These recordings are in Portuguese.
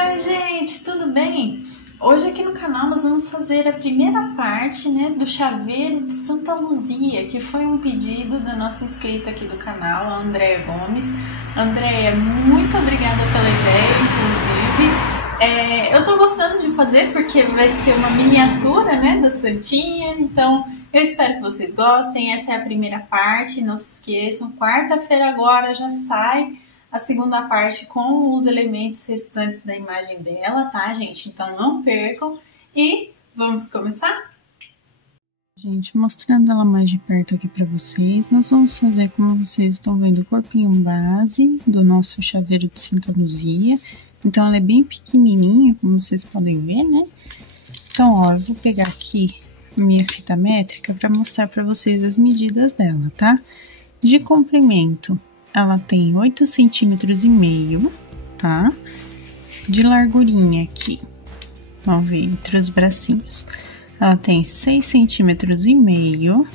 Oi, gente, tudo bem? Hoje aqui no canal nós vamos fazer a primeira parte, do chaveiro de Santa Luzia, que foi um pedido da nossa inscrita aqui do canal, a Andréia Gomes. Andréia, muito obrigada pela ideia, inclusive. Eu tô gostando de fazer porque vai ser uma miniatura, da Santinha, então eu espero que vocês gostem. Essa é a primeira parte, não se esqueçam, quarta-feira agora já sai a segunda parte com os elementos restantes da imagem dela, tá, gente? Então não percam e vamos começar? Gente, mostrando ela mais de perto aqui pra vocês, nós vamos fazer, como vocês estão vendo, o corpinho base do nosso chaveiro de Santa Luzia. Então ela é bem pequenininha, como vocês podem ver, né? Então, ó, eu vou pegar aqui minha fita métrica pra mostrar pra vocês as medidas dela, tá? De comprimento, ela tem 8,5 centímetros, tá? De largurinha aqui, vamos ver, entre os bracinhos. Ela tem 6,5 centímetros de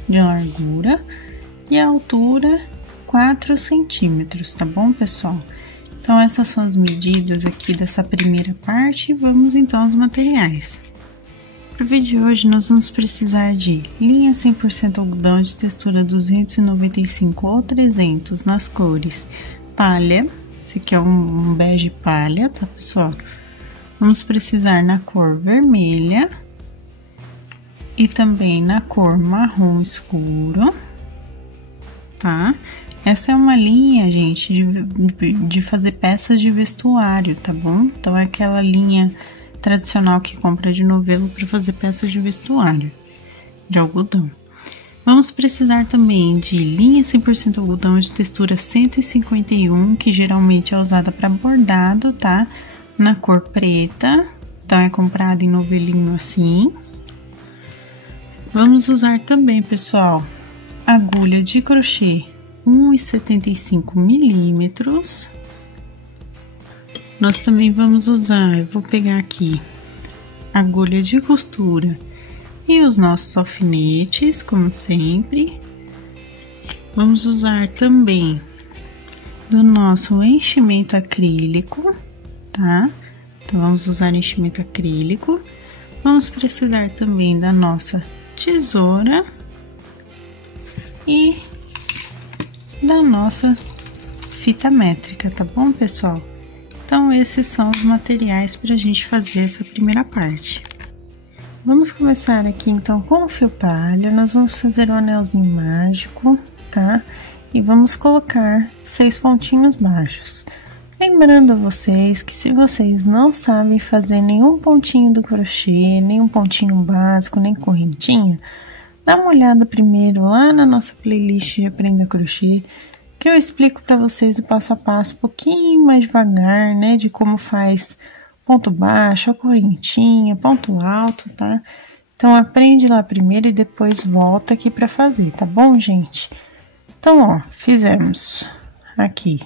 largura e a altura 4 centímetros, tá bom, pessoal? Então, essas são as medidas aqui dessa primeira parte. Vamos então aos materiais. Para o vídeo de hoje, nós vamos precisar de linha 100% algodão de textura 295 ou 300 nas cores palha. Esse aqui é um bege palha, tá, pessoal? Vamos precisar na cor vermelha e também na cor marrom escuro, tá? Essa é uma linha, gente, de fazer peças de vestuário, tá bom? Então, é aquela linha tradicional que compra de novelo para fazer peças de vestuário de algodão. Vamos precisar também de linha 100% algodão de textura 151, que geralmente é usada para bordado, tá? Na cor preta, então é comprada em novelinho assim. Vamos usar também, pessoal, agulha de crochê 1,75 milímetros. Nós também vamos usar, eu vou pegar aqui, agulha de costura e os nossos alfinetes, como sempre. Vamos usar também do nosso enchimento acrílico, tá? Então, vamos usar enchimento acrílico. Vamos precisar também da nossa tesoura e da nossa fita métrica, tá bom, pessoal? Então, esses são os materiais para a gente fazer essa primeira parte. Vamos começar aqui, então, com o fio palha. Nós vamos fazer o anelzinho mágico, tá? E vamos colocar 6 pontinhos baixos. Lembrando a vocês que se vocês não sabem fazer nenhum pontinho do crochê, nenhum pontinho básico, nem correntinha, dá uma olhada primeiro lá na nossa playlist de Aprenda Crochê, que eu explico para vocês o passo a passo, um pouquinho mais devagar, de como faz ponto baixo, a correntinha, ponto alto, tá? Então, aprende lá primeiro e depois volta aqui para fazer, tá bom, gente? Então, ó, fizemos aqui,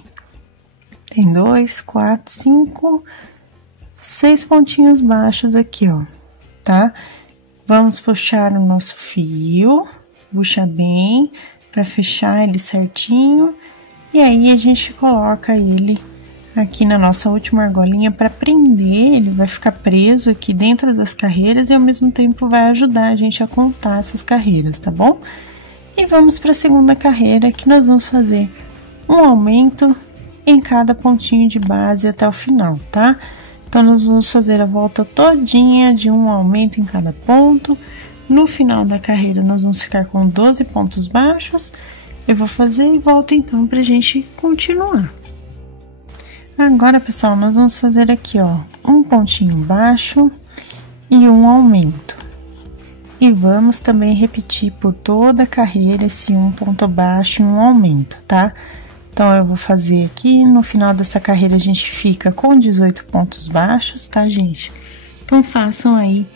tem 2, 4, 5, 6 pontinhos baixos aqui, ó, tá? Vamos puxar o nosso fio, puxa bem, para fechar ele certinho, e aí a gente coloca ele aqui na nossa última argolinha para prender. Ele vai ficar preso aqui dentro das carreiras e ao mesmo tempo vai ajudar a gente a contar essas carreiras, tá bom? E vamos para a segunda carreira, que nós vamos fazer um aumento em cada pontinho de base até o final, tá? Então, nós vamos fazer a volta todinha de um aumento em cada ponto. No final da carreira, nós vamos ficar com 12 pontos baixos. Eu vou fazer e volto então pra gente continuar. Agora, pessoal, nós vamos fazer aqui, ó, um pontinho baixo e um aumento. E vamos também repetir por toda a carreira esse um ponto baixo e um aumento, tá? Então, eu vou fazer aqui, no final dessa carreira a gente fica com 18 pontos baixos, tá, gente? Então, façam aí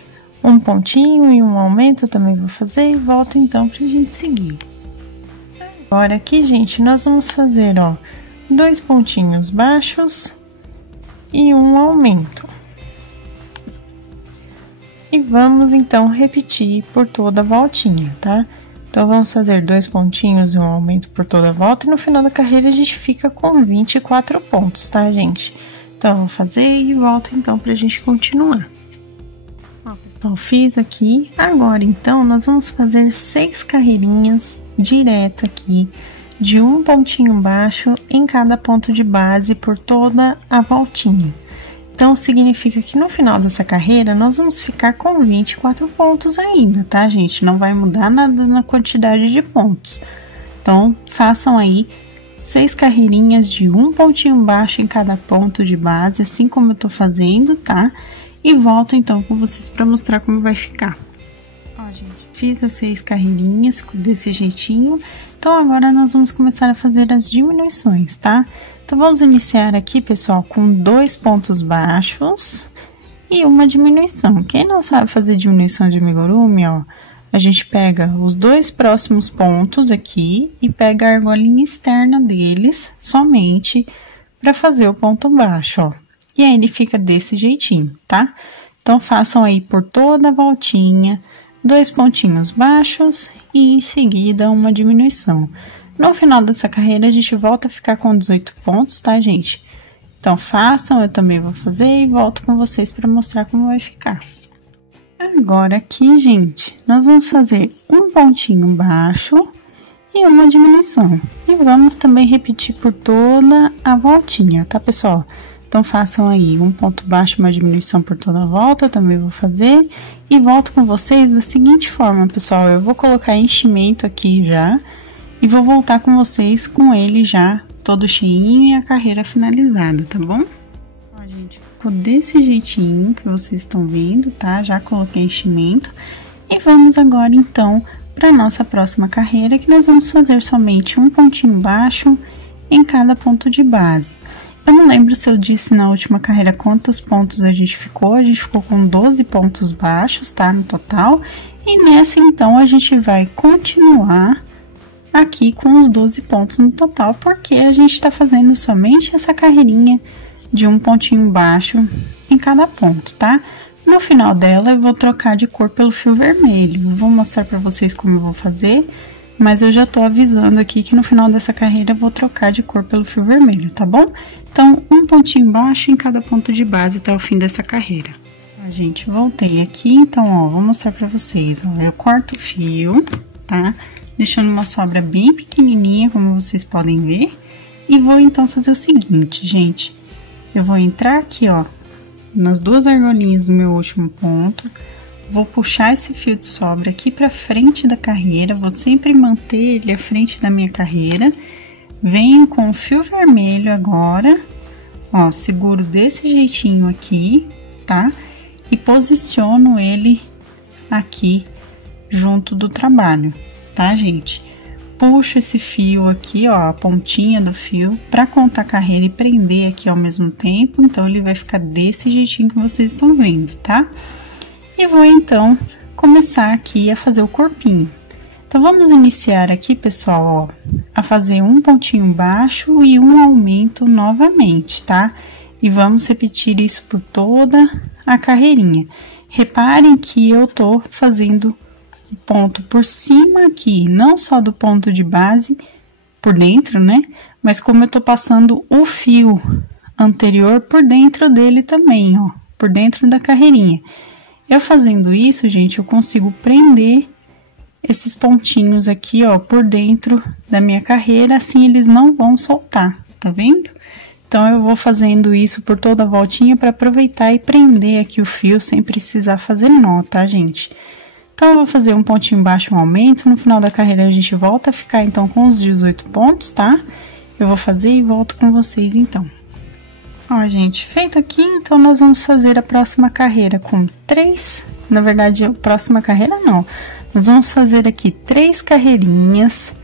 um pontinho e um aumento, eu também vou fazer e volto então pra gente seguir. Agora aqui, gente, nós vamos fazer, ó, 2 pontinhos baixos e um aumento. E vamos então repetir por toda a voltinha, tá? Então, vamos fazer 2 pontinhos e um aumento por toda a volta e no final da carreira a gente fica com 24 pontos, tá, gente? Então, eu vou fazer e volto então pra gente continuar. Ó, pessoal, fiz aqui. Agora, então, nós vamos fazer 6 carreirinhas direto aqui, de um pontinho baixo em cada ponto de base por toda a voltinha. Então, significa que no final dessa carreira, nós vamos ficar com 24 pontos ainda, tá, gente? Não vai mudar nada na quantidade de pontos. Então, façam aí 6 carreirinhas de um pontinho baixo em cada ponto de base, assim como eu tô fazendo, tá? E volto então com vocês para mostrar como vai ficar. Ó, gente, fiz as 6 carreirinhas desse jeitinho. Então, agora nós vamos começar a fazer as diminuições, tá? Então, vamos iniciar aqui, pessoal, com 2 pontos baixos e uma diminuição. Quem não sabe fazer diminuição de amigurumi, ó, a gente pega os 2 próximos pontos aqui e pega a argolinha externa deles somente para fazer o ponto baixo, ó. E aí, ele fica desse jeitinho, tá? Então, façam aí por toda a voltinha 2 pontinhos baixos e em seguida uma diminuição. No final dessa carreira, a gente volta a ficar com 18 pontos, tá, gente? Então, façam, eu também vou fazer e volto com vocês para mostrar como vai ficar. Agora, aqui, gente, nós vamos fazer um pontinho baixo e uma diminuição. E vamos também repetir por toda a voltinha, tá, pessoal? Então, façam aí um ponto baixo, uma diminuição por toda a volta, eu também vou fazer. E volto com vocês da seguinte forma, pessoal, eu vou colocar enchimento aqui já e vou voltar com vocês com ele já todo cheinho e a carreira finalizada, tá bom? Ó, gente, ficou desse jeitinho que vocês estão vendo, tá? Já coloquei enchimento. E vamos agora, então, para nossa próxima carreira, que nós vamos fazer somente um pontinho baixo em cada ponto de base. Eu não lembro se eu disse na última carreira quantos pontos a gente ficou com 12 pontos baixos, tá, no total. E nessa, então, a gente vai continuar aqui com os 12 pontos no total, porque a gente tá fazendo somente essa carreirinha de um pontinho baixo em cada ponto, tá? No final dela, eu vou trocar de cor pelo fio vermelho. Eu vou mostrar pra vocês como eu vou fazer, mas eu já tô avisando aqui que no final dessa carreira eu vou trocar de cor pelo fio vermelho, tá bom? Então, um pontinho baixo em cada ponto de base até o fim dessa carreira. Ó, gente, voltei aqui, então, ó, vou mostrar pra vocês, ó, eu corto o fio, tá? Deixando uma sobra bem pequenininha, como vocês podem ver. E vou, então, fazer o seguinte, gente. Eu vou entrar aqui, ó, nas 2 argolinhas do meu último ponto. Vou puxar esse fio de sobra aqui pra frente da carreira. Vou sempre manter ele à frente da minha carreira. Venho com o fio vermelho agora, ó, seguro desse jeitinho aqui, tá? E posiciono ele aqui junto do trabalho, tá, gente? Puxo esse fio aqui, ó, a pontinha do fio, pra contar a carreira e prender aqui ao mesmo tempo. Então, ele vai ficar desse jeitinho que vocês estão vendo, tá? E vou, então, começar aqui a fazer o corpinho. Então, vamos iniciar aqui, pessoal, ó, a fazer um pontinho baixo e um aumento novamente, tá? E vamos repetir isso por toda a carreirinha. Reparem que eu tô fazendo o ponto por cima aqui, não só do ponto de base por dentro, né? Mas como eu tô passando o fio anterior por dentro dele também, ó, por dentro da carreirinha. Eu fazendo isso, gente, eu consigo prender esses pontinhos aqui, ó, por dentro da minha carreira, assim eles não vão soltar, tá vendo? Então, eu vou fazendo isso por toda a voltinha para aproveitar e prender aqui o fio sem precisar fazer nó, tá, gente? Então, eu vou fazer um pontinho baixo, um aumento, no final da carreira a gente volta a ficar, então, com os 18 pontos, tá? Eu vou fazer e volto com vocês, então. Ó, gente, feito aqui, então, nós vamos fazer a próxima carreira com 3, na verdade, a próxima carreira não. Nós vamos fazer aqui 3 carreirinhas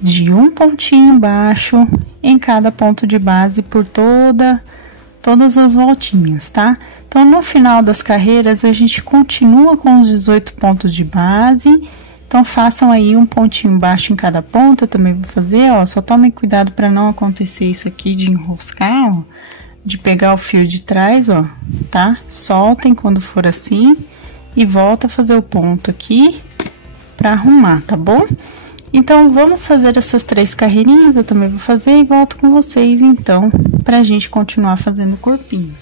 de um pontinho baixo em cada ponto de base por todas as voltinhas, tá? Então, no final das carreiras, a gente continua com os 18 pontos de base. Então, façam aí um pontinho baixo em cada ponto, eu também vou fazer, ó. Só tomem cuidado para não acontecer isso aqui de enroscar, ó. De pegar o fio de trás, ó, tá? Soltem quando for assim e volta a fazer o ponto aqui pra arrumar, tá bom? Então, vamos fazer essas 3 carreirinhas, eu também vou fazer e volto com vocês, então, pra gente continuar fazendo o corpinho.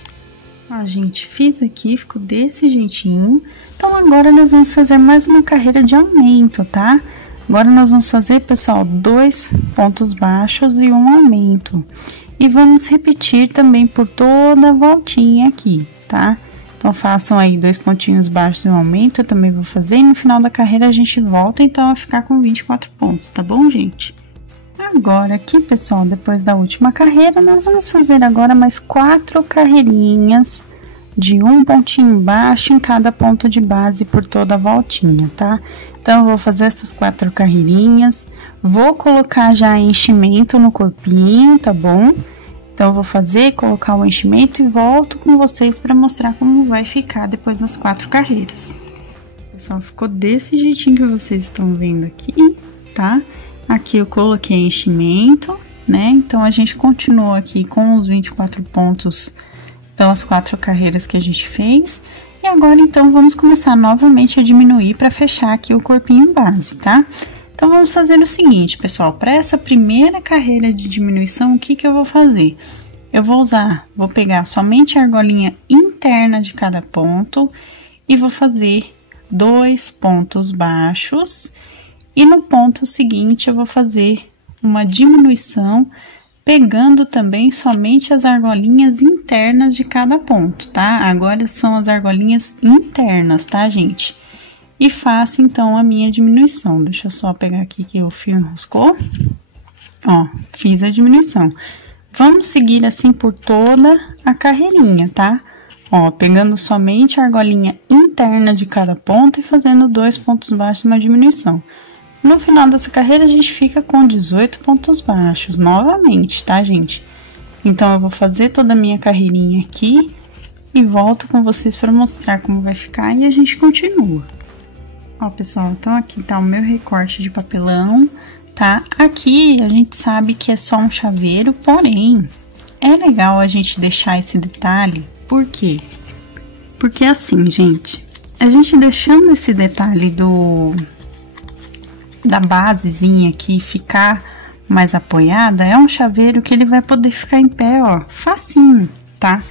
Ó, gente, fiz aqui, ficou desse jeitinho. Então, agora nós vamos fazer mais uma carreira de aumento, tá? Agora, nós vamos fazer, pessoal, 2 pontos baixos e um aumento. E vamos repetir também por toda a voltinha aqui, tá? Então, façam aí 2 pontinhos baixos e um aumento, eu também vou fazer. E no final da carreira, a gente volta, então, a ficar com 24 pontos, tá bom, gente? Agora, aqui, pessoal, depois da última carreira, nós vamos fazer agora mais 4 carreirinhas de um pontinho baixo em cada ponto de base por toda a voltinha, tá? Então, eu vou fazer essas 4 carreirinhas, vou colocar já enchimento no corpinho, tá bom? Então, eu vou fazer, colocar o enchimento e volto com vocês para mostrar como vai ficar depois das 4 carreiras. Pessoal, ficou desse jeitinho que vocês estão vendo aqui, tá? Aqui eu coloquei enchimento, né? Então, a gente continuou aqui com os 24 pontos pelas 4 carreiras que a gente fez. E agora, então, vamos começar novamente a diminuir para fechar aqui o corpinho base, tá? Então, vamos fazer o seguinte, pessoal, para essa primeira carreira de diminuição, o que que eu vou fazer? Eu vou pegar somente a argolinha interna de cada ponto e vou fazer 2 pontos baixos. E no ponto seguinte, eu vou fazer uma diminuição, pegando também somente as argolinhas internas de cada ponto, tá? Agora são as argolinhas internas, tá, gente? E faço, então, a minha diminuição. Deixa eu só pegar aqui que o fio enroscou. Ó, fiz a diminuição. Vamos seguir assim por toda a carreirinha, tá? Ó, pegando somente a argolinha interna de cada ponto e fazendo 2 pontos baixos, uma diminuição. No final dessa carreira, a gente fica com 18 pontos baixos, novamente, tá, gente? Então, eu vou fazer toda a minha carreirinha aqui e volto com vocês para mostrar como vai ficar e a gente continua. Ó, pessoal, então aqui tá o meu recorte de papelão, tá? Aqui a gente sabe que é só um chaveiro, porém, é legal a gente deixar esse detalhe, por quê? Porque assim, gente, a gente deixando esse detalhe da basezinha aqui ficar mais apoiada, é um chaveiro que ele vai poder ficar em pé, ó, facinho, tá?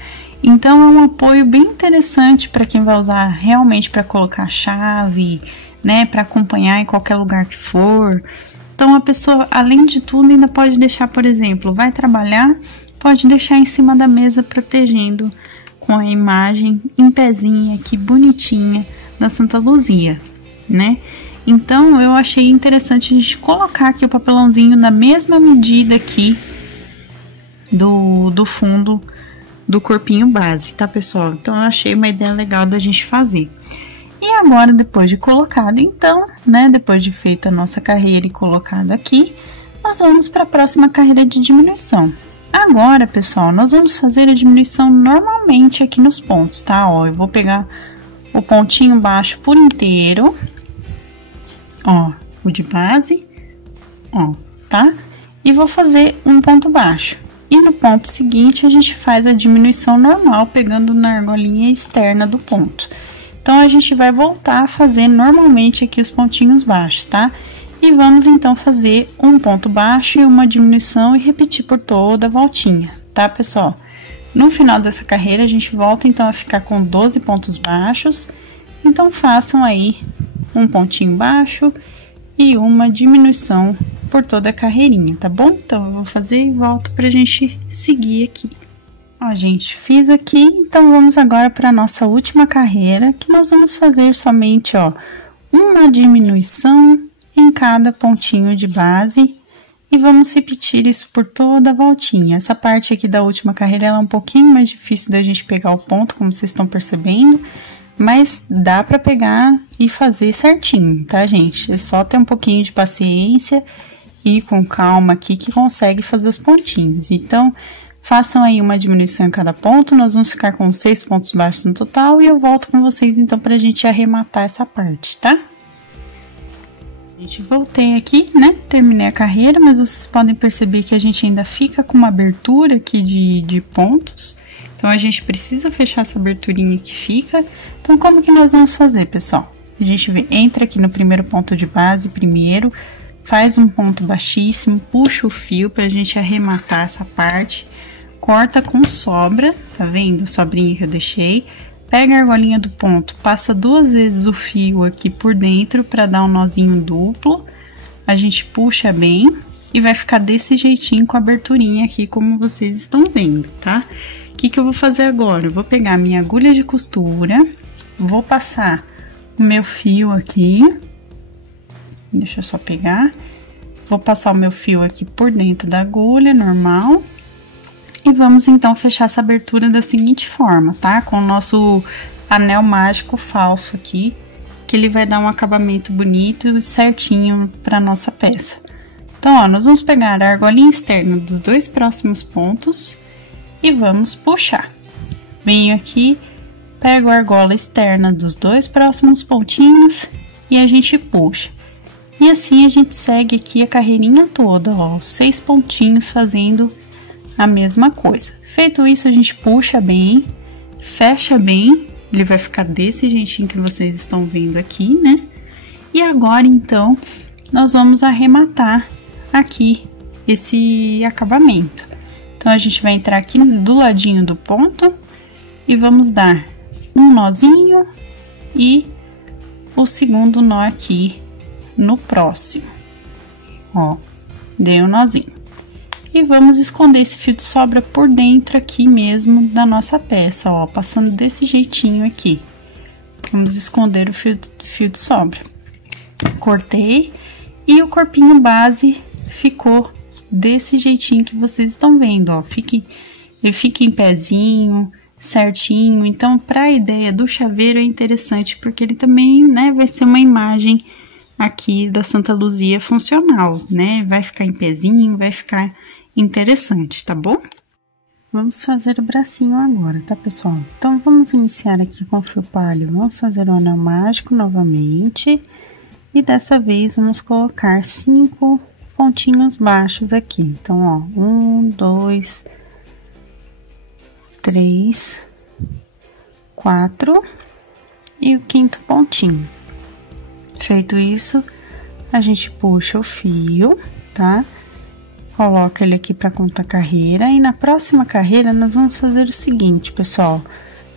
Então, é um apoio bem interessante para quem vai usar realmente para colocar chave, né, para acompanhar em qualquer lugar que for. Então, a pessoa, além de tudo, ainda pode deixar, por exemplo, vai trabalhar, pode deixar em cima da mesa protegendo com a imagem em pezinha aqui, bonitinha, da Santa Luzia, né? Então, eu achei interessante a gente colocar aqui o papelãozinho na mesma medida aqui do fundo do corpinho base, tá, pessoal? Então, eu achei uma ideia legal da gente fazer. E agora, depois de colocado, então, né, depois de feita a nossa carreira e colocado aqui, nós vamos para a próxima carreira de diminuição. Agora, pessoal, nós vamos fazer a diminuição normalmente aqui nos pontos, tá? Ó, eu vou pegar o pontinho baixo por inteiro, ó, o de base, ó, tá? E vou fazer um ponto baixo. E no ponto seguinte, a gente faz a diminuição normal, pegando na argolinha externa do ponto. Então, a gente vai voltar a fazer normalmente aqui os pontinhos baixos, tá? E vamos, então, fazer um ponto baixo e uma diminuição e repetir por toda a voltinha, tá, pessoal? No final dessa carreira, a gente volta, então, a ficar com 12 pontos baixos. Então, façam aí um pontinho baixo e uma diminuição por toda a carreirinha, tá bom? Então, eu vou fazer e volto pra gente seguir aqui. Ó, gente, fiz aqui, então vamos agora para nossa última carreira, que nós vamos fazer somente, ó, uma diminuição em cada pontinho de base e vamos repetir isso por toda a voltinha. Essa parte aqui da última carreira, ela é um pouquinho mais difícil da gente pegar o ponto, como vocês estão percebendo, mas dá para pegar e fazer certinho, tá, gente? É só ter um pouquinho de paciência e com calma aqui que consegue fazer os pontinhos. Então, façam aí uma diminuição em cada ponto, nós vamos ficar com 6 pontos baixos no total e eu volto com vocês então pra gente arrematar essa parte, tá? Gente, voltei aqui, né? Terminei a carreira, mas vocês podem perceber que a gente ainda fica com uma abertura aqui de pontos. Então, a gente precisa fechar essa aberturinha que fica. Então, como que nós vamos fazer, pessoal? A gente entra aqui no primeiro ponto de base primeiro, faz um ponto baixíssimo, puxa o fio pra gente arrematar essa parte, corta com sobra, tá vendo? A sobrinha que eu deixei. Pega a argolinha do ponto, passa 2 vezes o fio aqui por dentro pra dar um nozinho duplo. A gente puxa bem e vai ficar desse jeitinho com a aberturinha aqui, como vocês estão vendo, tá? O que que eu vou fazer agora? Eu vou pegar a minha agulha de costura, vou passar o meu fio aqui. Deixa eu só pegar. Vou passar o meu fio aqui por dentro da agulha, normal. E vamos, então, fechar essa abertura da seguinte forma, tá? Com o nosso anel mágico falso aqui, que ele vai dar um acabamento bonito e certinho pra nossa peça. Então, ó, nós vamos pegar a argolinha externa dos 2 próximos pontos e vamos puxar. Venho aqui, pego a argola externa dos 2 próximos pontinhos e a gente puxa. E assim a gente segue aqui a carreirinha toda, ó, 6 pontinhos fazendo a mesma coisa. Feito isso, a gente puxa bem, fecha bem, ele vai ficar desse jeitinho que vocês estão vendo aqui, né? E agora, então, nós vamos arrematar aqui esse acabamento. Então, a gente vai entrar aqui do ladinho do ponto e vamos dar um nozinho e o segundo nó aqui no próximo. Ó, dei um nozinho. E vamos esconder esse fio de sobra por dentro aqui mesmo da nossa peça, ó, passando desse jeitinho aqui. Vamos esconder o fio de sobra. Cortei e o corpinho base ficou desse jeitinho que vocês estão vendo, ó. Ele fica em pezinho, certinho. Então, para a ideia do chaveiro é interessante, porque ele também, né, vai ser uma imagem aqui da Santa Luzia funcional, né? Vai ficar em pezinho, vai ficar interessante, tá bom? Vamos fazer o bracinho agora, tá, pessoal? Então, vamos iniciar aqui com o fio palha. Vamos fazer o anel mágico novamente. E dessa vez, vamos colocar 5 pontinhos baixos aqui. Então, ó, 1, 2, 3, 4 e o 5º pontinho. Feito isso, a gente puxa o fio, tá? Coloca ele aqui para contar carreira. E na próxima carreira, nós vamos fazer o seguinte, pessoal.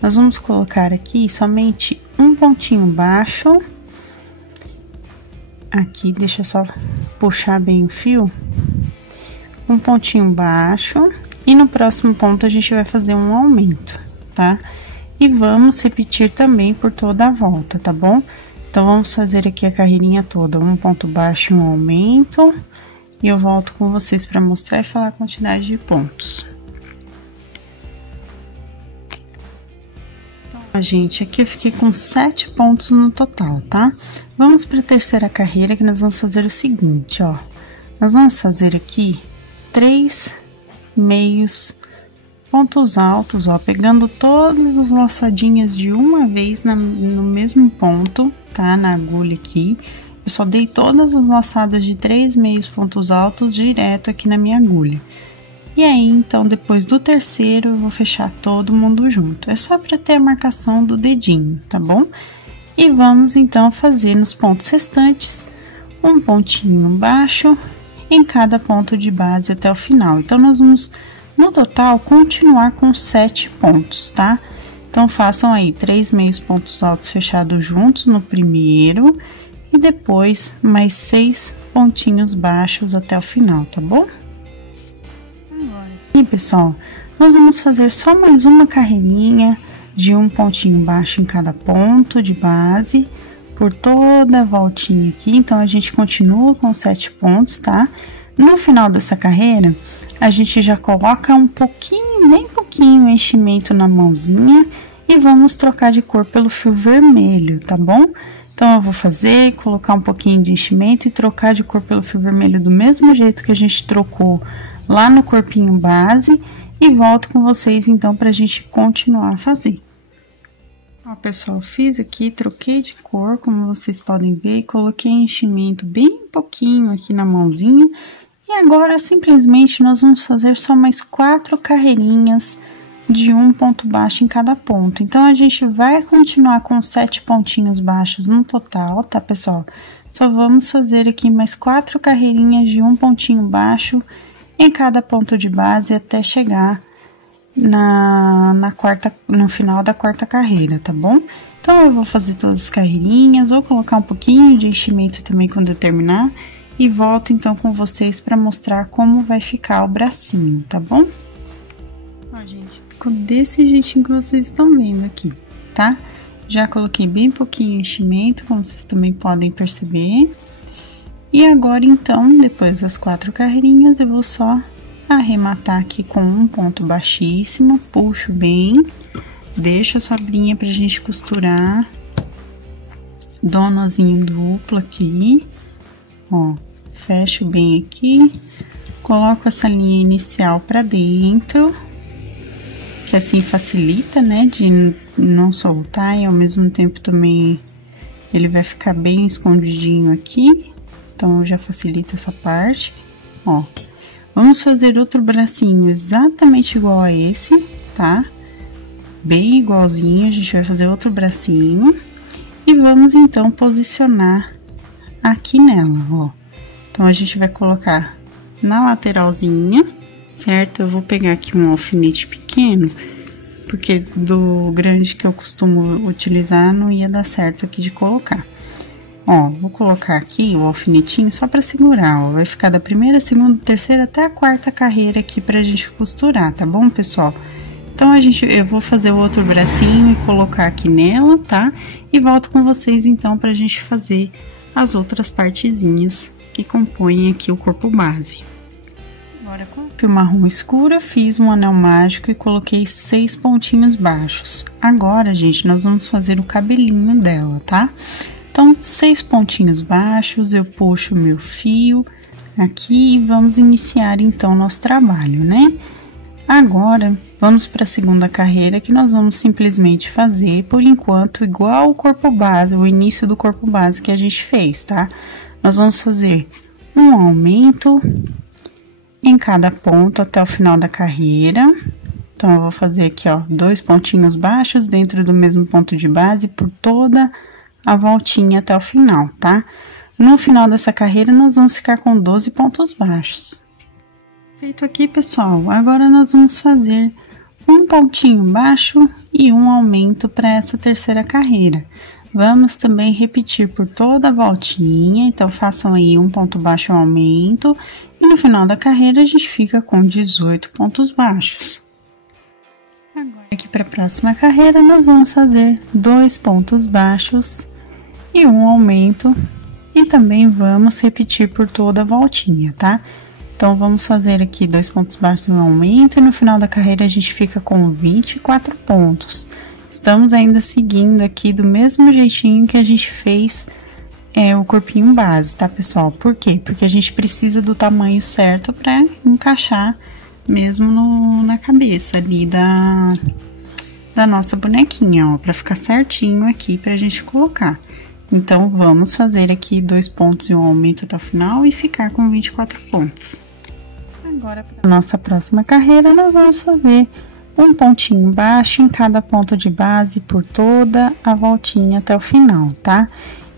Nós vamos colocar aqui somente um pontinho baixo. Aqui, deixa eu só puxar bem o fio. Um pontinho baixo. E no próximo ponto, a gente vai fazer um aumento, tá? E vamos repetir também por toda a volta, tá bom? Então, vamos fazer aqui a carreirinha toda. Um ponto baixo e um aumento. E eu volto com vocês para mostrar e falar a quantidade de pontos. Então, gente, aqui eu fiquei com 7 pontos no total, tá? Vamos para a terceira carreira, que nós vamos fazer o seguinte, ó. Nós vamos fazer aqui 3 meios pontos altos, ó, pegando todas as laçadinhas de uma vez no mesmo ponto, tá? Na agulha aqui. Eu só dei todas as laçadas de 3 meios pontos altos direto aqui na minha agulha. E aí, então, depois do terceiro, eu vou fechar todo mundo junto. É só para ter a marcação do dedinho, tá bom? E vamos, então, fazer nos pontos restantes um pontinho baixo em cada ponto de base até o final. Então, nós vamos, no total, continuar com 7 pontos, tá? Então, façam aí 3 meios pontos altos fechados juntos no primeiro e depois mais 6 pontinhos baixos até o final, tá bom? Agora aqui, pessoal, nós vamos fazer só mais uma carreirinha de um pontinho baixo em cada ponto de base, por toda a voltinha aqui. Então, a gente continua com 7 pontos, tá? No final dessa carreira, a gente já coloca um pouquinho, bem pouquinho, enchimento na mãozinha e vamos trocar de cor pelo fio vermelho, tá bom? Então, eu vou fazer, colocar um pouquinho de enchimento e trocar de cor pelo fio vermelho do mesmo jeito que a gente trocou lá no corpinho base e volto com vocês, então, pra gente continuar a fazer. Ó, pessoal, fiz aqui, troquei de cor, como vocês podem ver, coloquei enchimento bem pouquinho aqui na mãozinha e agora, simplesmente, nós vamos fazer só mais 4 carreirinhas de um ponto baixo em cada ponto. Então, a gente vai continuar com 7 pontinhos baixos no total, tá, pessoal? só vamos fazer aqui mais 4 carreirinhas de um pontinho baixo em cada ponto de base até chegar no final da quarta carreira, tá bom? Então, eu vou fazer todas as carreirinhas, vou colocar um pouquinho de enchimento também quando eu terminar e volto então com vocês para mostrar como vai ficar o bracinho, tá bom? Ó, gente, ficou desse jeitinho que vocês estão vendo aqui, tá? Já coloquei bem pouquinho enchimento, como vocês também podem perceber. E agora, então, depois das 4 carreirinhas, eu vou só arrematar aqui com um ponto baixíssimo, puxo bem, deixo a sobrinha pra gente costurar, dou um nozinho duplo aqui, ó, fecho bem aqui, coloco essa linha inicial pra dentro, que assim facilita, né, de não soltar e ao mesmo tempo também ele vai ficar bem escondidinho aqui, então já facilita essa parte, ó. Vamos fazer outro bracinho exatamente igual a esse, tá? Bem igualzinho, a gente vai fazer outro bracinho e vamos então posicionar aqui nela, ó. Então, a gente vai colocar na lateralzinha, certo? Eu vou pegar aqui um alfinete pequeno, porque do grande que eu costumo utilizar não ia dar certo aqui de colocar. Ó, vou colocar aqui o alfinetinho só pra segurar, ó. Vai ficar da primeira, segunda, terceira até a quarta carreira aqui pra gente costurar, tá bom, pessoal? Então, eu vou fazer o outro bracinho e colocar aqui nela, tá? E volto com vocês, então, pra gente fazer as outras partezinhas que compõem aqui o corpo base. Agora, com o marrom escuro, eu fiz um anel mágico e coloquei 6 pontinhos baixos. Agora, gente, nós vamos fazer o cabelinho dela, tá? Então, 6 pontinhos baixos, eu puxo o meu fio aqui e vamos iniciar, então, nosso trabalho, né? Agora, vamos para a segunda carreira, que nós vamos simplesmente fazer, por enquanto, igual o corpo base, o início do corpo base que a gente fez, tá? Nós vamos fazer um aumento em cada ponto até o final da carreira. Então, eu vou fazer aqui, ó, 2 pontinhos baixos dentro do mesmo ponto de base por toda a voltinha até o final, tá? No final dessa carreira, nós vamos ficar com 12 pontos baixos. Feito aqui, pessoal, agora nós vamos fazer um pontinho baixo e um aumento para essa terceira carreira. Vamos também repetir por toda a voltinha, então façam aí um ponto baixo, um aumento, e no final da carreira a gente fica com 18 pontos baixos. Agora, aqui para a próxima carreira, nós vamos fazer 2 pontos baixos e um aumento, e também vamos repetir por toda a voltinha, tá? Então, vamos fazer aqui 2 pontos baixos e um aumento, e no final da carreira a gente fica com 24 pontos. Estamos ainda seguindo aqui do mesmo jeitinho que a gente fez o corpinho base, tá, pessoal? Por quê? Porque a gente precisa do tamanho certo para encaixar mesmo na cabeça ali da nossa bonequinha, ó, para ficar certinho aqui pra gente colocar. Então, vamos fazer aqui 2 pontos e um aumento até o final e ficar com 24 pontos. Agora, para nossa próxima carreira, nós vamos fazer um pontinho baixo em cada ponto de base por toda a voltinha até o final, tá?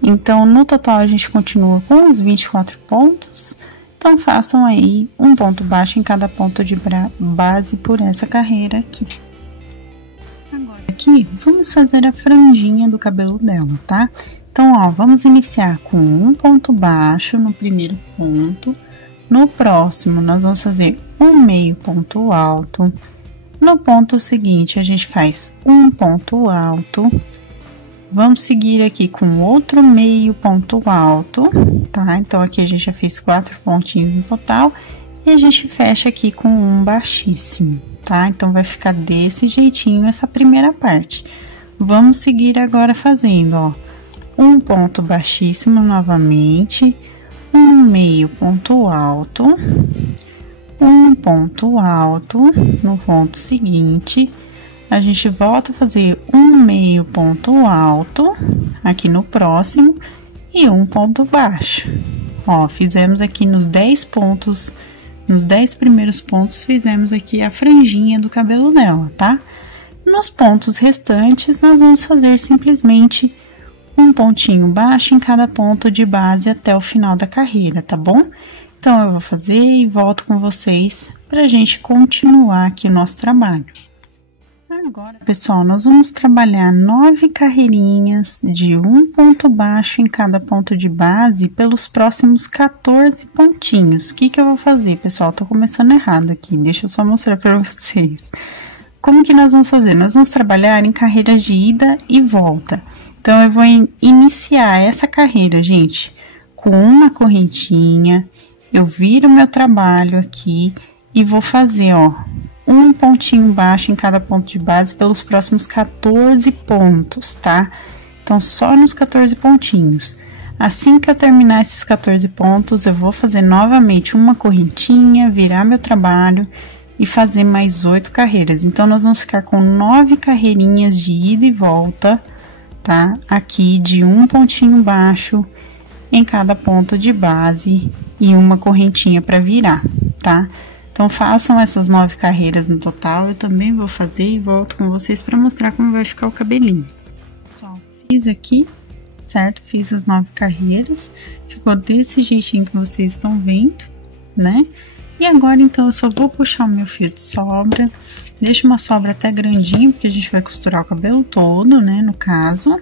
Então, no total, a gente continua com os 24 pontos. Então, façam aí um ponto baixo em cada ponto de base por essa carreira aqui. Agora, aqui, vamos fazer a franjinha do cabelo dela, tá? Então, ó, vamos iniciar com um ponto baixo no primeiro ponto. No próximo, nós vamos fazer um meio ponto alto. No ponto seguinte, a gente faz um ponto alto. Vamos seguir aqui com outro meio ponto alto, tá? Então, aqui a gente já fez 4 pontinhos no total. E a gente fecha aqui com um baixíssimo, tá? Então, vai ficar desse jeitinho essa primeira parte. Vamos seguir agora fazendo, ó, um ponto baixíssimo novamente, um meio ponto alto, um ponto alto no ponto seguinte, a gente volta a fazer um meio ponto alto aqui no próximo e um ponto baixo. Ó, fizemos aqui nos 10 pontos, nos 10 primeiros pontos, fizemos aqui a franjinha do cabelo dela, tá? Nos pontos restantes, nós vamos fazer simplesmente um pontinho baixo em cada ponto de base até o final da carreira, tá bom? Então, eu vou fazer e volto com vocês pra gente continuar aqui o nosso trabalho. Agora, pessoal, nós vamos trabalhar 9 carreirinhas de um ponto baixo em cada ponto de base pelos próximos 14 pontinhos. O que eu vou fazer, pessoal? Tô começando errado aqui, deixa eu só mostrar pra vocês. Como que nós vamos fazer? Nós vamos trabalhar em carreiras de ida e volta. Então, eu vou iniciar essa carreira, gente, com uma correntinha. Eu viro meu trabalho aqui e vou fazer, ó, um pontinho baixo em cada ponto de base pelos próximos 14 pontos, tá? Então, só nos 14 pontinhos. Assim que eu terminar esses 14 pontos, eu vou fazer novamente uma correntinha, virar meu trabalho e fazer mais 8 carreiras. Então, nós vamos ficar com 9 carreirinhas de ida e volta, tá? Aqui de um pontinho baixo em cada ponto de base e uma correntinha para virar, tá? Então, façam essas 9 carreiras no total. Eu também vou fazer e volto com vocês para mostrar como vai ficar o cabelinho. Pessoal, fiz aqui, certo? Fiz as 9 carreiras. Ficou desse jeitinho que vocês estão vendo, né? E agora, então, eu só vou puxar o meu fio de sobra. Deixa uma sobra até grandinha, porque a gente vai costurar o cabelo todo, né? No caso.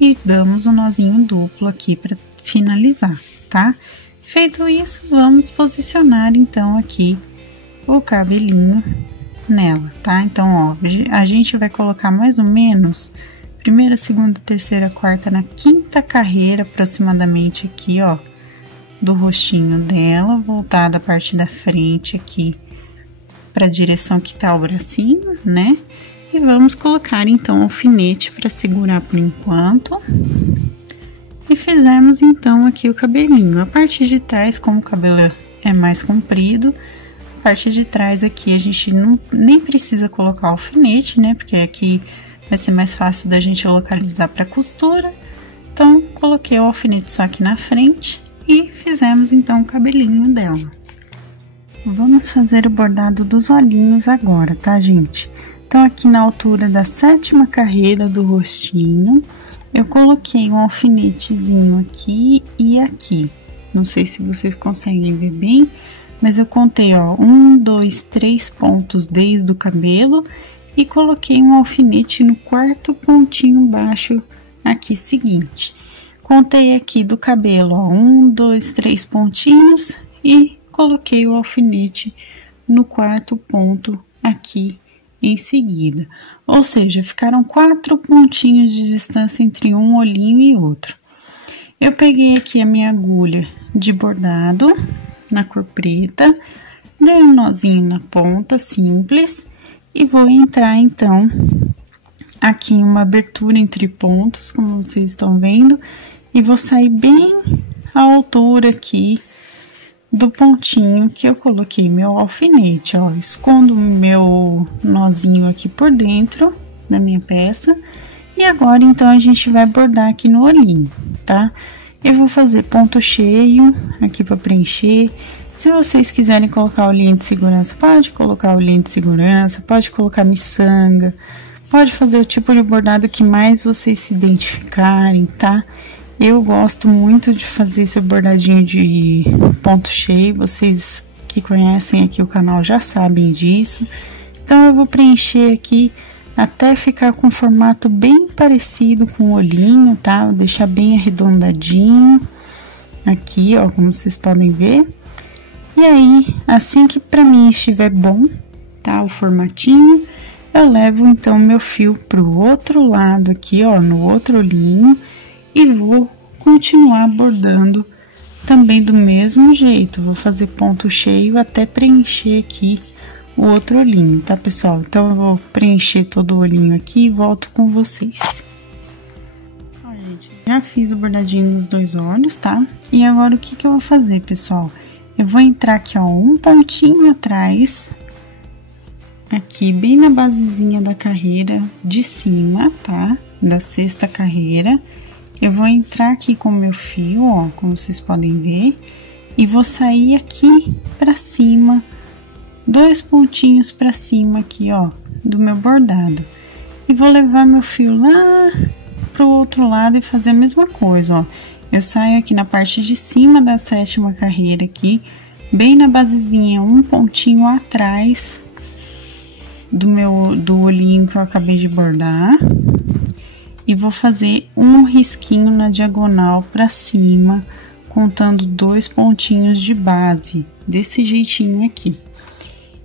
E damos um nozinho duplo aqui para finalizar, tá? Feito isso, vamos posicionar, então, aqui o cabelinho nela, tá? Então, ó, a gente vai colocar mais ou menos primeira, segunda, terceira, quarta, na quinta carreira, aproximadamente aqui, ó, do rostinho dela, voltada a parte da frente aqui para a direção que tá o bracinho, né? E vamos colocar, então, alfinete para segurar por enquanto. E fizemos, então, aqui o cabelinho. A parte de trás, como o cabelo é mais comprido, a parte de trás aqui a gente nem precisa colocar alfinete, né? Porque aqui vai ser mais fácil da gente localizar para costura. Então, coloquei o alfinete só aqui na frente e fizemos, então, o cabelinho dela. Vamos fazer o bordado dos olhinhos agora, tá, gente? Então, aqui na altura da 7ª carreira do rostinho, eu coloquei um alfinetezinho aqui e aqui. Não sei se vocês conseguem ver bem, mas eu contei, ó, 1, 2, 3 pontos desde o cabelo e coloquei um alfinete no 4º pontinho baixo aqui seguinte. Contei aqui do cabelo, ó, 1, 2, 3 pontinhos e coloquei o alfinete no 4º ponto aqui em seguida, ou seja, ficaram 4 pontinhos de distância entre um olhinho e outro. Eu peguei aqui a minha agulha de bordado na cor preta, dei um nozinho na ponta simples e vou entrar, então, aqui em uma abertura entre pontos, como vocês estão vendo, e vou sair bem à altura aqui do pontinho que eu coloquei meu alfinete, ó. Escondo o meu nozinho aqui por dentro da minha peça. E agora, então, a gente vai bordar aqui no olhinho, tá? Eu vou fazer ponto cheio aqui para preencher. Se vocês quiserem colocar o linho de segurança, pode colocar o linho de segurança, pode colocar miçanga, pode fazer o tipo de bordado que mais vocês se identificarem, tá? Eu gosto muito de fazer esse bordadinho de ponto cheio, vocês que conhecem aqui o canal já sabem disso. Então, eu vou preencher aqui até ficar com um formato bem parecido com o olhinho, tá? Vou deixar bem arredondadinho aqui, ó, como vocês podem ver. E aí, assim que pra mim estiver bom, tá, o formatinho, eu levo então meu fio pro outro lado aqui, ó, no outro olhinho. E vou continuar bordando também do mesmo jeito. Vou fazer ponto cheio até preencher aqui o outro olhinho, tá, pessoal? Então, eu vou preencher todo o olhinho aqui e volto com vocês. Ó, gente, já fiz o bordadinho nos 2 olhos, tá? E agora, o que eu vou fazer, pessoal? Eu vou entrar aqui, ó, um pontinho atrás, aqui bem na basezinha da carreira de cima, tá? Da 6ª carreira. Eu vou entrar aqui com o meu fio, ó, como vocês podem ver, e vou sair aqui pra cima, 2 pontinhos pra cima aqui, ó, do meu bordado. E vou levar meu fio lá pro outro lado e fazer a mesma coisa, ó. Eu saio aqui na parte de cima da 7ª carreira aqui, bem na basezinha, um pontinho atrás do olhinho que eu acabei de bordar. E vou fazer um risquinho na diagonal pra cima, contando 2 pontinhos de base, desse jeitinho aqui.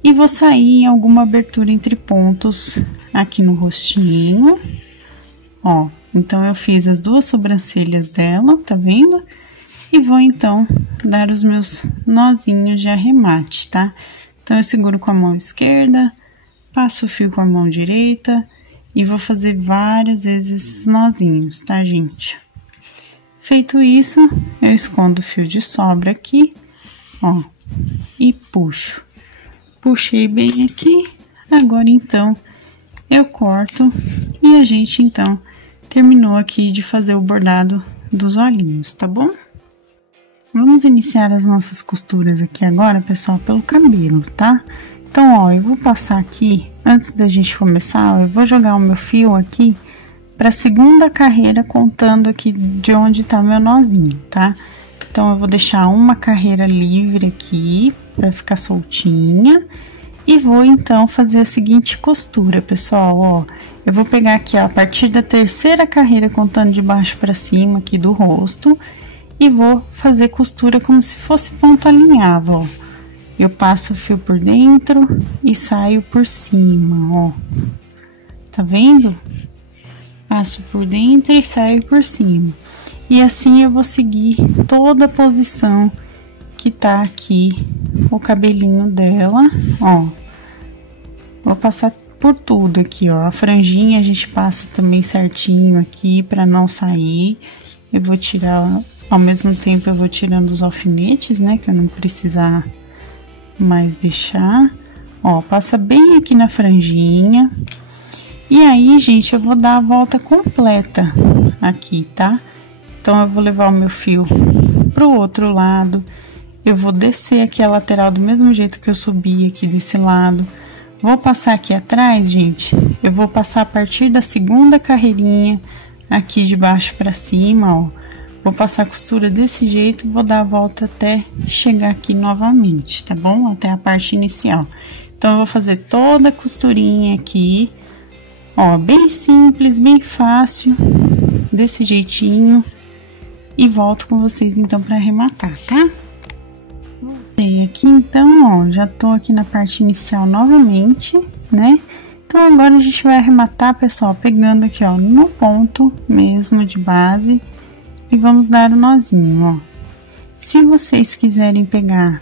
E vou sair em alguma abertura entre pontos aqui no rostinho, ó. Então, eu fiz as 2 sobrancelhas dela, tá vendo? E vou, então, dar os meus nozinhos de arremate, tá? Então, eu seguro com a mão esquerda, passo o fio com a mão direita e vou fazer várias vezes esses nozinhos, tá, gente? Feito isso, eu escondo o fio de sobra aqui, ó, e puxo. Puxei bem aqui, agora, então, eu corto e a gente, então, terminou aqui de fazer o bordado dos olhinhos, tá bom? Vamos iniciar as nossas costuras aqui agora, pessoal, pelo cabelo, tá? Então, ó, eu vou passar aqui, antes da gente começar, ó, eu vou jogar o meu fio aqui para a 2ª carreira, contando aqui de onde tá meu nozinho, tá? Então, eu vou deixar uma carreira livre aqui, para ficar soltinha, e vou, então, fazer a seguinte costura, pessoal, ó. Eu vou pegar aqui, ó, a partir da 3ª carreira, contando de baixo para cima aqui do rosto, e vou fazer costura como se fosse ponto alinhavo, ó. Eu passo o fio por dentro e saio por cima, ó. Tá vendo? Passo por dentro e saio por cima. E assim eu vou seguir toda a posição que tá aqui o cabelinho dela, ó. Vou passar por tudo aqui, ó. A franjinha a gente passa também certinho aqui pra não sair. Eu vou tirar, ao mesmo tempo eu vou tirando os alfinetes, né, que eu não precisar mais deixar. Ó, passa bem aqui na franjinha. E aí, gente, eu vou dar a volta completa aqui, tá? Então, eu vou levar o meu fio pro outro lado. Eu vou descer aqui a lateral do mesmo jeito que eu subi aqui desse lado. Vou passar aqui atrás, gente. Eu vou passar a partir da 2ª carreirinha aqui de baixo pra cima, ó. Vou passar a costura desse jeito e vou dar a volta até chegar aqui novamente, tá bom? Até a parte inicial. Então, eu vou fazer toda a costurinha aqui, ó, bem simples, bem fácil, desse jeitinho. E volto com vocês, então, pra arrematar, tá? Voltei aqui, então, ó, já tô aqui na parte inicial novamente, né? Então, agora a gente vai arrematar, pessoal, pegando aqui, ó, no ponto mesmo de base. E vamos dar o nozinho, ó. Se vocês quiserem pegar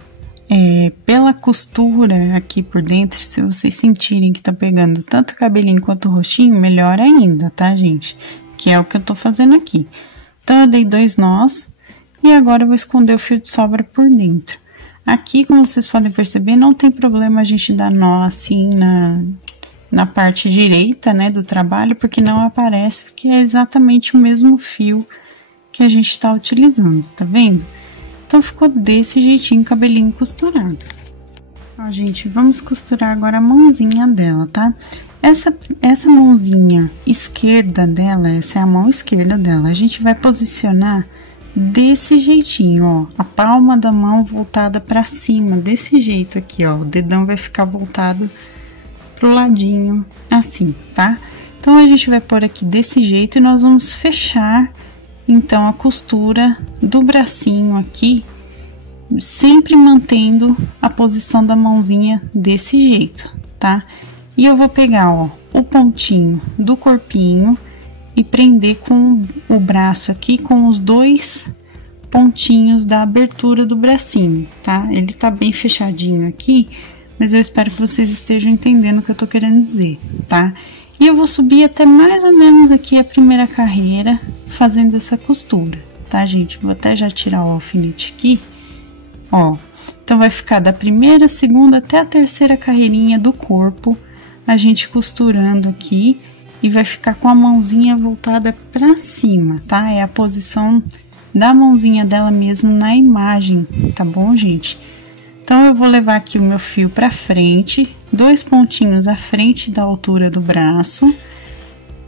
pela costura aqui por dentro, se vocês sentirem que tá pegando tanto o cabelinho quanto o rostinho, melhor ainda, tá, gente? Que é o que eu tô fazendo aqui. Então, eu dei 2 nós e agora eu vou esconder o fio de sobra por dentro. Aqui, como vocês podem perceber, não tem problema a gente dar nó assim na parte direita, né, do trabalho, porque não aparece, porque é exatamente o mesmo fio que a gente tá utilizando, tá vendo? Então, ficou desse jeitinho, cabelinho costurado. Ó, gente, vamos costurar agora a mãozinha dela, tá? Essa mãozinha esquerda dela, essa é a mão esquerda dela, a gente vai posicionar desse jeitinho, ó. A palma da mão voltada pra cima, desse jeito aqui, ó. O dedão vai ficar voltado pro ladinho, assim, tá? Então, a gente vai pôr aqui desse jeito e nós vamos fechar então a costura do bracinho aqui, sempre mantendo a posição da mãozinha desse jeito, tá? E eu vou pegar, ó, o pontinho do corpinho e prender com o braço aqui com os 2 pontinhos da abertura do bracinho, tá? Ele tá bem fechadinho aqui, mas eu espero que vocês estejam entendendo o que eu tô querendo dizer, tá? E eu vou subir até mais ou menos aqui a 1ª carreira, fazendo essa costura, tá, gente? Vou até já tirar o alfinete aqui, ó. Então, vai ficar da 1ª, 2ª até a 3ª carreirinha do corpo, a gente costurando aqui, e vai ficar com a mãozinha voltada pra cima, tá? É a posição da mãozinha dela mesmo na imagem, tá bom, gente? Então, eu vou levar aqui o meu fio pra frente, 2 pontinhos à frente da altura do braço,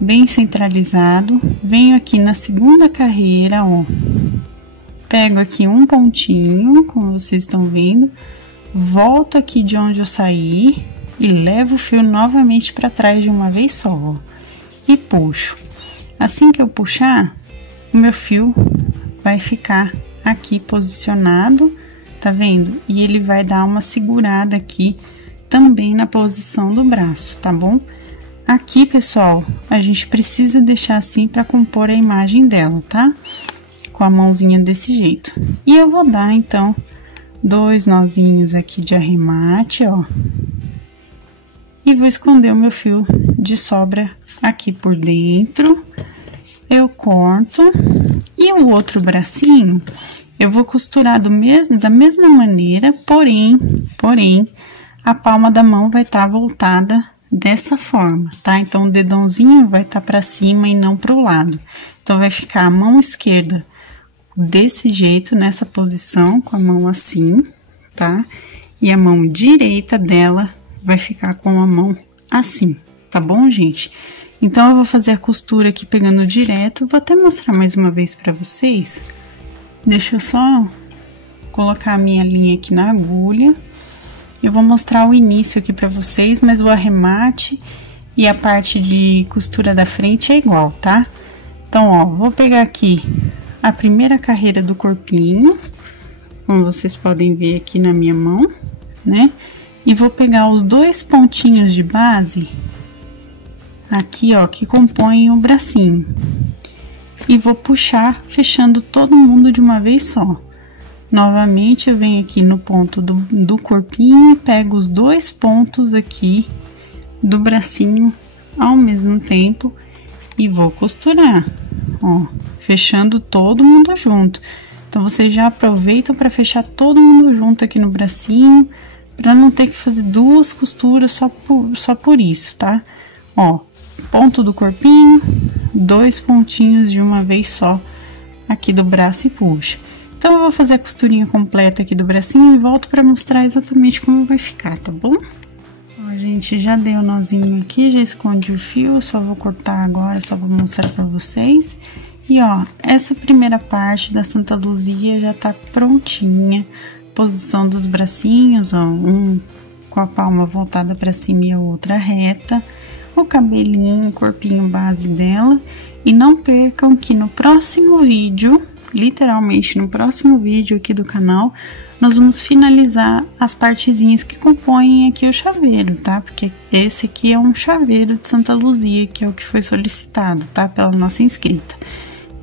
bem centralizado. Venho aqui na segunda carreira, ó. Pego aqui um pontinho, como vocês estão vendo. Volto aqui de onde eu saí e levo o fio novamente para trás de uma vez só, ó. E puxo. Assim que eu puxar, o meu fio vai ficar aqui posicionado, tá vendo? E ele vai dar uma segurada aqui também na posição do braço, tá bom? Aqui, pessoal, a gente precisa deixar assim para compor a imagem dela, tá? Com a mãozinha desse jeito. E eu vou dar, então, 2 nozinhos aqui de arremate, ó. E vou esconder o meu fio de sobra aqui por dentro. Eu corto. E o outro bracinho, eu vou costurar da mesma maneira, porém, a palma da mão vai estar voltada dessa forma, tá? Então, o dedãozinho vai estar para cima e não para o lado. Então, vai ficar a mão esquerda desse jeito, nessa posição, com a mão assim, tá? E a mão direita dela vai ficar com a mão assim, tá bom, gente? Então, eu vou fazer a costura aqui pegando direto. Vou até mostrar mais uma vez pra vocês. Deixa eu só colocar a minha linha aqui na agulha. Eu vou mostrar o início aqui pra vocês, mas o arremate e a parte de costura da frente é igual, tá? Então, ó, vou pegar aqui a primeira carreira do corpinho, como vocês podem ver aqui na minha mão, né? E vou pegar os 2 pontinhos de base aqui, ó, que compõem o bracinho. E vou puxar, fechando todo mundo de uma vez só. Novamente, eu venho aqui no ponto do corpinho e pego os 2 pontos aqui do bracinho ao mesmo tempo e vou costurar, ó, fechando todo mundo junto. Então, vocês já aproveitam para fechar todo mundo junto aqui no bracinho, para não ter que fazer 2 costuras só por isso, tá? Ó, ponto do corpinho, 2 pontinhos de uma vez só aqui do braço e puxa. Então, eu vou fazer a costurinha completa aqui do bracinho e volto para mostrar exatamente como vai ficar, tá bom? Ó, gente, já dei o nozinho aqui, já escondi o fio, só vou cortar agora, só vou mostrar para vocês. E, ó, essa primeira parte da Santa Luzia já tá prontinha. Posição dos bracinhos, ó, um com a palma voltada para cima e a outra reta. O cabelinho, o corpinho base dela. E não percam que no próximo vídeo, literalmente no próximo vídeo aqui do canal, nós vamos finalizar as partezinhas que compõem aqui o chaveiro, tá? Porque esse aqui é um chaveiro de Santa Luzia, que é o que foi solicitado, tá? Pela nossa inscrita.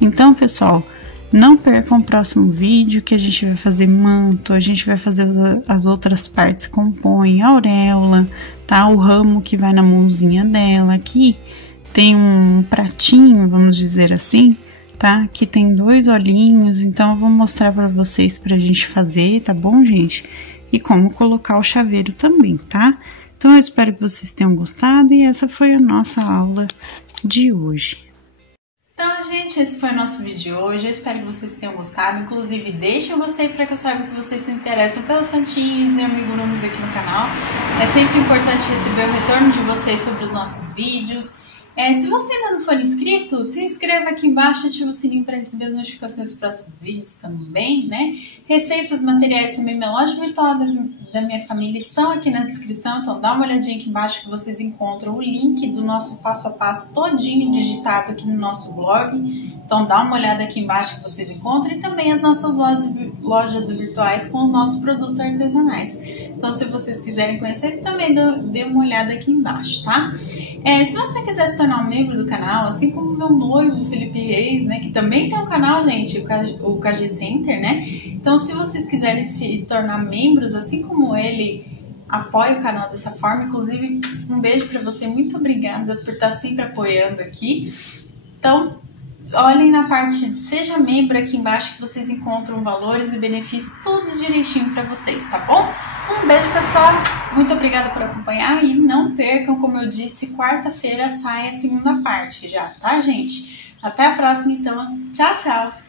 Então, pessoal, não percam o próximo vídeo, que a gente vai fazer manto, a gente vai fazer as outras partes que compõem a auréola, tá? O ramo que vai na mãozinha dela. Aqui tem um pratinho, vamos dizer assim, tá? Que tem 2 olhinhos, então eu vou mostrar pra vocês pra gente fazer, tá bom, gente? E como colocar o chaveiro também, tá? Então eu espero que vocês tenham gostado e essa foi a nossa aula de hoje. Então, gente, esse foi o nosso vídeo de hoje. Eu espero que vocês tenham gostado. Inclusive, deixem o gostei para que eu saiba que vocês se interessam pelos santinhos e amigurumis aqui no canal. É sempre importante receber o retorno de vocês sobre os nossos vídeos. Se você ainda não for inscrito, se inscreva aqui embaixo, ative o sininho para receber as notificações dos próximos vídeos também, né? Receitas, materiais também, minha loja virtual da minha família estão aqui na descrição, então dá uma olhadinha aqui embaixo que vocês encontram o link do nosso passo a passo todinho digitado aqui no nosso blog. Então dá uma olhada aqui embaixo que vocês encontram e também as nossas lojas virtuais com os nossos produtos artesanais. Então, se vocês quiserem conhecer, também dê uma olhada aqui embaixo, tá? Se você quiser se tornar um membro do canal, assim como meu noivo, Felipe Reis, né? Que também tem um canal, gente, o KG Center, né? Então, se vocês quiserem se tornar membros, assim como ele, apoia o canal dessa forma. Inclusive, um beijo pra você. Muito obrigada por estar sempre apoiando aqui. Então, olhem na parte de Seja Membro aqui embaixo que vocês encontram valores e benefícios tudo direitinho para vocês, tá bom? Um beijo, pessoal. Muito obrigada por acompanhar e não percam, como eu disse, quarta-feira sai a segunda parte já, tá, gente? Até a próxima, então. Tchau, tchau!